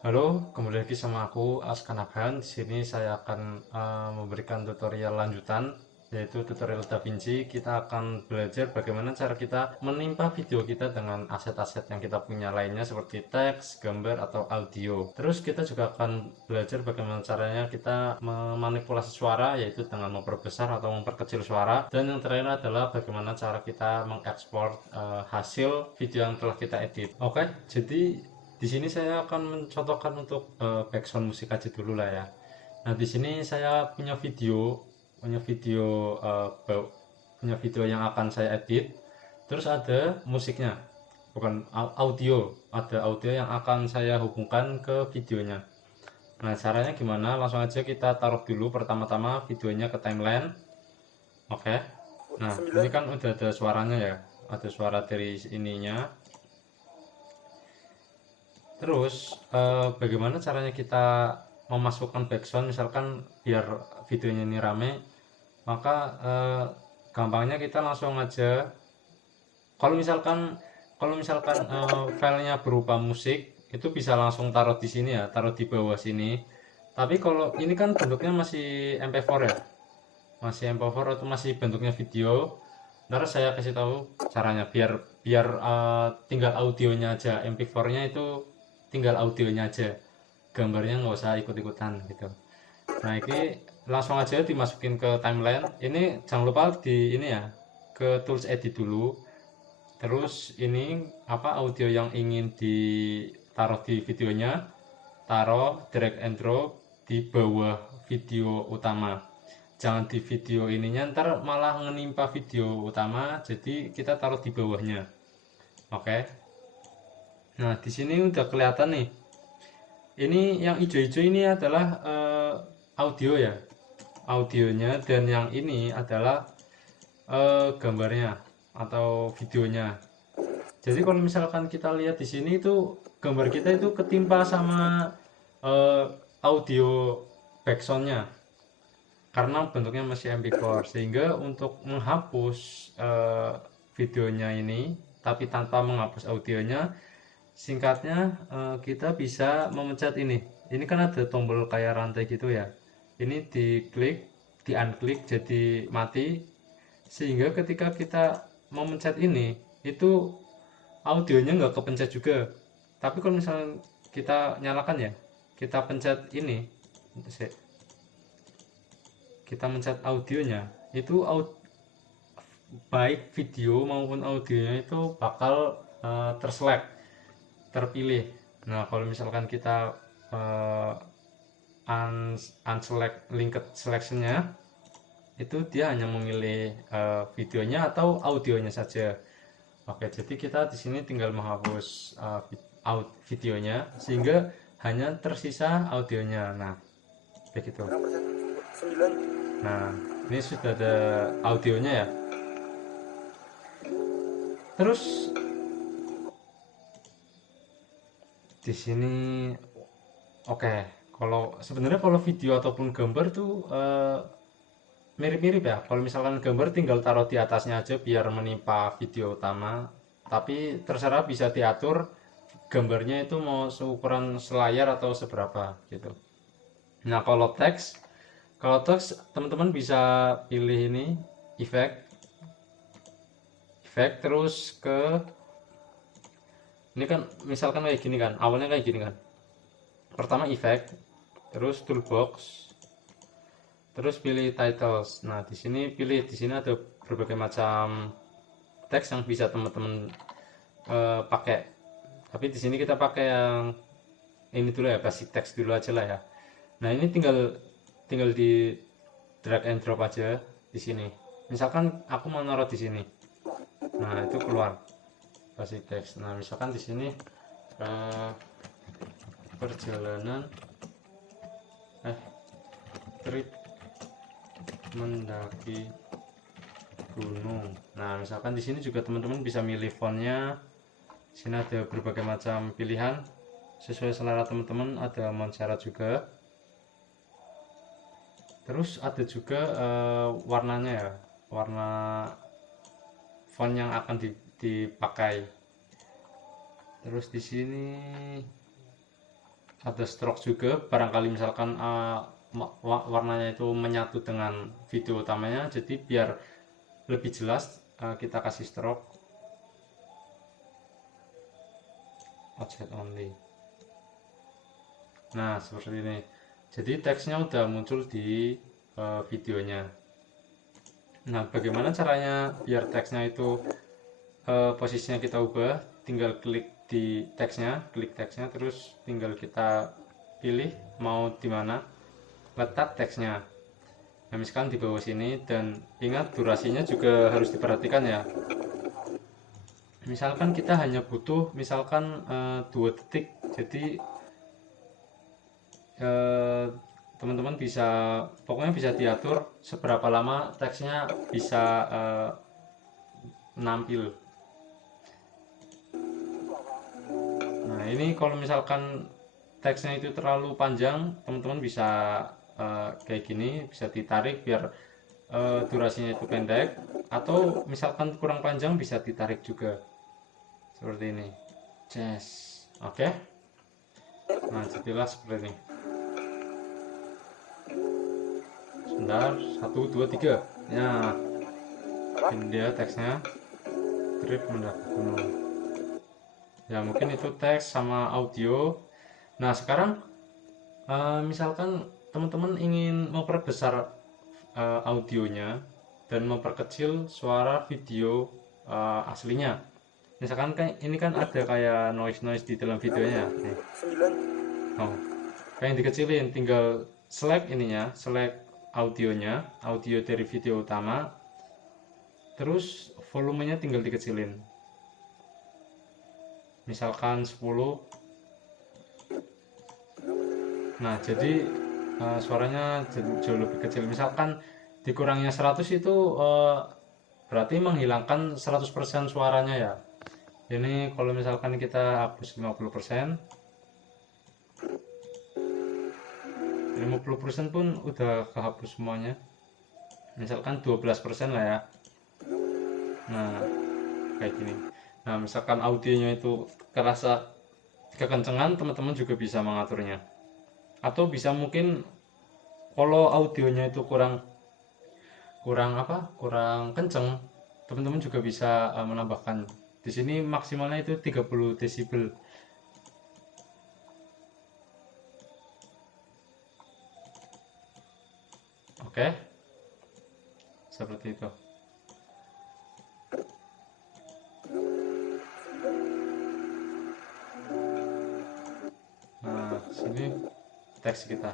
Halo, kembali lagi sama aku Askanagan. Di sini saya akan memberikan tutorial lanjutan, yaitu tutorial DaVinci. Kita akan belajar bagaimana cara kita menimpa video kita dengan aset-aset yang kita punya lainnya seperti teks, gambar, atau audio. Terus kita juga akan belajar bagaimana caranya kita memanipulasi suara, yaitu dengan memperbesar atau memperkecil suara. Dan yang terakhir adalah bagaimana cara kita mengekspor hasil video yang telah kita edit. Oke, jadi di sini saya akan mencontohkan untuk background musik aja dulu lah ya. Nah, di sini saya punya video punya video yang akan saya edit. Terus ada musiknya, bukan audio, ada audio yang akan saya hubungkan ke videonya. Nah, caranya gimana? Langsung aja kita taruh dulu pertama-tama videonya ke timeline. Oke. Nah, ini kan udah ada suaranya ya. Ada suara dari ininya. Terus bagaimana caranya kita memasukkan background misalkan biar videonya ini rame, maka gampangnya kita langsung aja kalau misalkan filenya berupa musik itu bisa langsung taruh di sini ya, taruh di bawah sini. Tapi kalau ini kan bentuknya masih MP4 ya, masih MP4 atau masih bentuknya video. Ntar saya kasih tahu caranya biar biar tinggal audionya aja, MP4-nya itu tinggal audionya aja, gambarnya nggak usah ikut-ikutan gitu. Nah, ini langsung aja dimasukin ke timeline. Ini jangan lupa di ini ya, ke tools edit dulu. Terus ini apa audio yang ingin ditaruh di videonya, taruh drag and drop di bawah video utama. Jangan di video ininya, ntar malah menimpa video utama, jadi kita taruh di bawahnya. Oke. Nah, di sini udah kelihatan nih. Ini yang hijau-hijau ini adalah audio ya. Audionya, dan yang ini adalah gambarnya atau videonya. Jadi kalau misalkan kita lihat di sini itu gambar kita itu ketimpa sama eh, audio backsoundnya karena bentuknya masih MP4, sehingga untuk menghapus videonya ini tapi tanpa menghapus audionya, singkatnya kita bisa memencet ini kan ada tombol kayak rantai gitu ya, ini diklik, di unklik jadi mati, sehingga ketika kita memencet ini itu audionya nggak kepencet juga. Tapi kalau misalnya kita nyalakan ya, kita pencet ini, kita mencet audionya, itu baik video maupun audionya itu bakal terselect, terpilih. Nah, kalau misalkan kita uh, unselect linked selectionnya, itu dia hanya memilih videonya atau audionya saja. Oke, jadi kita di sini tinggal menghapus videonya sehingga hanya tersisa audionya. Nah, begitu. Nah, ini sudah ada audionya ya. Terus di sini oke, kalau sebenarnya kalau video ataupun gambar tuh mirip-mirip ya. Kalau misalkan gambar tinggal taruh di atasnya aja biar menimpa video utama. Tapi terserah bisa diatur gambarnya itu mau seukuran selayar atau seberapa gitu. Nah, kalau teks teman-teman bisa pilih ini efek, terus ke ini kan misalkan kayak gini kan, awalnya kayak gini kan. Pertama efek, terus toolbox, terus pilih titles. Nah, di sini ada berbagai macam teks yang bisa teman-teman pakai. Tapi di sini kita pakai yang ini dulu ya, basic text dulu aja lah ya. Nah, ini tinggal tinggal di drag and drop aja di sini. Misalkan aku mau naruh di sini. Nah, itu keluar basic text. Nah, misalkan di sini perjalanan trip mendaki gunung. Nah, misalkan di sini juga teman-teman bisa milih fontnya. Di sini ada berbagai macam pilihan sesuai selera teman-teman, ada Montserrat juga. Terus ada juga warnanya ya, warna font yang akan dipakai. Terus di sini ada stroke juga, barangkali misalkan warnanya itu menyatu dengan video utamanya, jadi biar lebih jelas kita kasih stroke object only. Nah, seperti ini. Jadi teksnya udah muncul di videonya. Nah, bagaimana caranya biar teksnya itu posisinya kita ubah? Tinggal klik di teksnya, terus tinggal kita pilih mau di mana letak teksnya. Nah, misalkan di bawah sini, dan ingat durasinya juga harus diperhatikan ya. Misalkan kita hanya butuh misalkan 2 detik, jadi teman-teman bisa pokoknya bisa diatur seberapa lama teksnya bisa menampil. Nah, ini kalau misalkan teksnya itu terlalu panjang, teman-teman bisa kayak gini, bisa ditarik biar durasinya itu pendek, atau misalkan kurang panjang bisa ditarik juga seperti ini. Yes. Oke. Nah, jadilah seperti ini. Sebentar, 1, 2, 3. Ya, ini dia teksnya. Trip mendaki gunung. Ya, mungkin itu teks sama audio. Nah, sekarang misalkan teman-teman ingin memperbesar audionya dan memperkecil suara video aslinya. Misalkan ini kan ada kayak noise di dalam videonya. Nih. Oh, kayak dikecilin, tinggal select ininya, select audionya, audio dari video utama, terus volumenya tinggal dikecilin, misalkan 10. Nah, jadi suaranya jauh lebih kecil. Misalkan dikurangnya 100 itu berarti menghilangkan 100% suaranya ya. Ini kalau misalkan kita hapus 50%, 50% pun udah kehapus semuanya. Misalkan 12% lah ya. Nah, kayak gini. Nah, misalkan audionya itu kerasa kekencengan, teman-teman juga bisa mengaturnya. Atau bisa mungkin kalau audionya itu kurang kenceng, teman-teman juga bisa menambahkan. Di sini maksimalnya itu 30 desibel. Oke. Seperti itu. Nah, sini teks kita.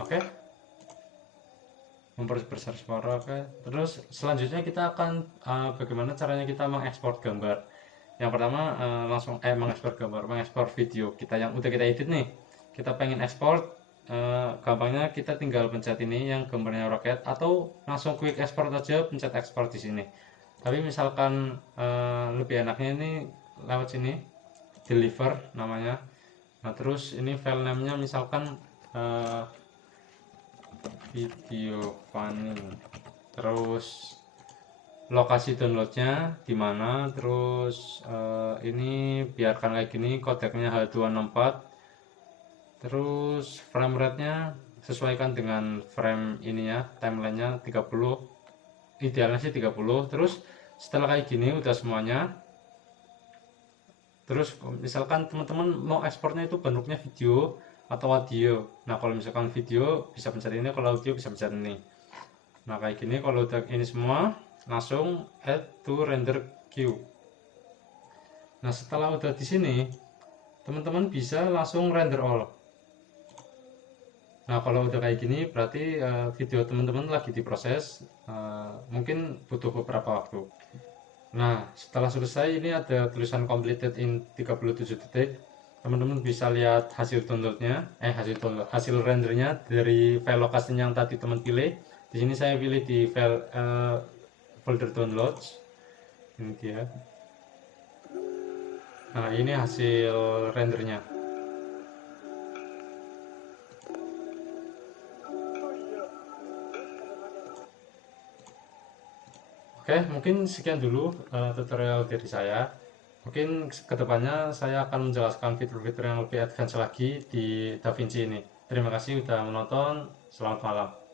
Oke. Memperbesar suara. Oke. Terus selanjutnya kita akan bagaimana caranya kita mengekspor gambar. Yang pertama langsung mengekspor video kita yang udah kita edit nih. Kita pengen ekspor, gampangnya kita tinggal pencet ini yang gambarnya roket, atau langsung quick export aja, pencet ekspor di sini. Tapi misalkan lebih enaknya ini lewat sini, deliver namanya. Nah, terus ini file name-nya misalkan video funny, terus lokasi downloadnya di mana, terus ini biarkan kayak gini, kodeknya H264, terus frame rate-nya sesuaikan dengan frame ininya, timelinenya 30, idealnya sih 30. Terus setelah kayak gini udah semuanya, terus misalkan teman-teman mau ekspornya itu bentuknya video atau audio. Nah, kalau misalkan video bisa pencet ini, kalau audio bisa pencet ini. Nah, kayak gini. Kalau udah ini semua, langsung add to render queue. Nah, setelah udah di sini, teman-teman bisa langsung render all. Nah, kalau udah kayak gini berarti video teman-teman lagi diproses, mungkin butuh beberapa waktu. Nah, setelah selesai ini ada tulisan completed in 37 detik. Teman-teman bisa lihat hasil downloadnya, hasil rendernya dari file lokasi yang tadi teman pilih. Di sini saya pilih di file folder downloads. Ini dia. Nah, ini hasil rendernya. Oke, mungkin sekian dulu tutorial dari saya. Mungkin kedepannya saya akan menjelaskan fitur-fitur yang lebih advance lagi di DaVinci ini. Terima kasih sudah menonton. Selamat malam.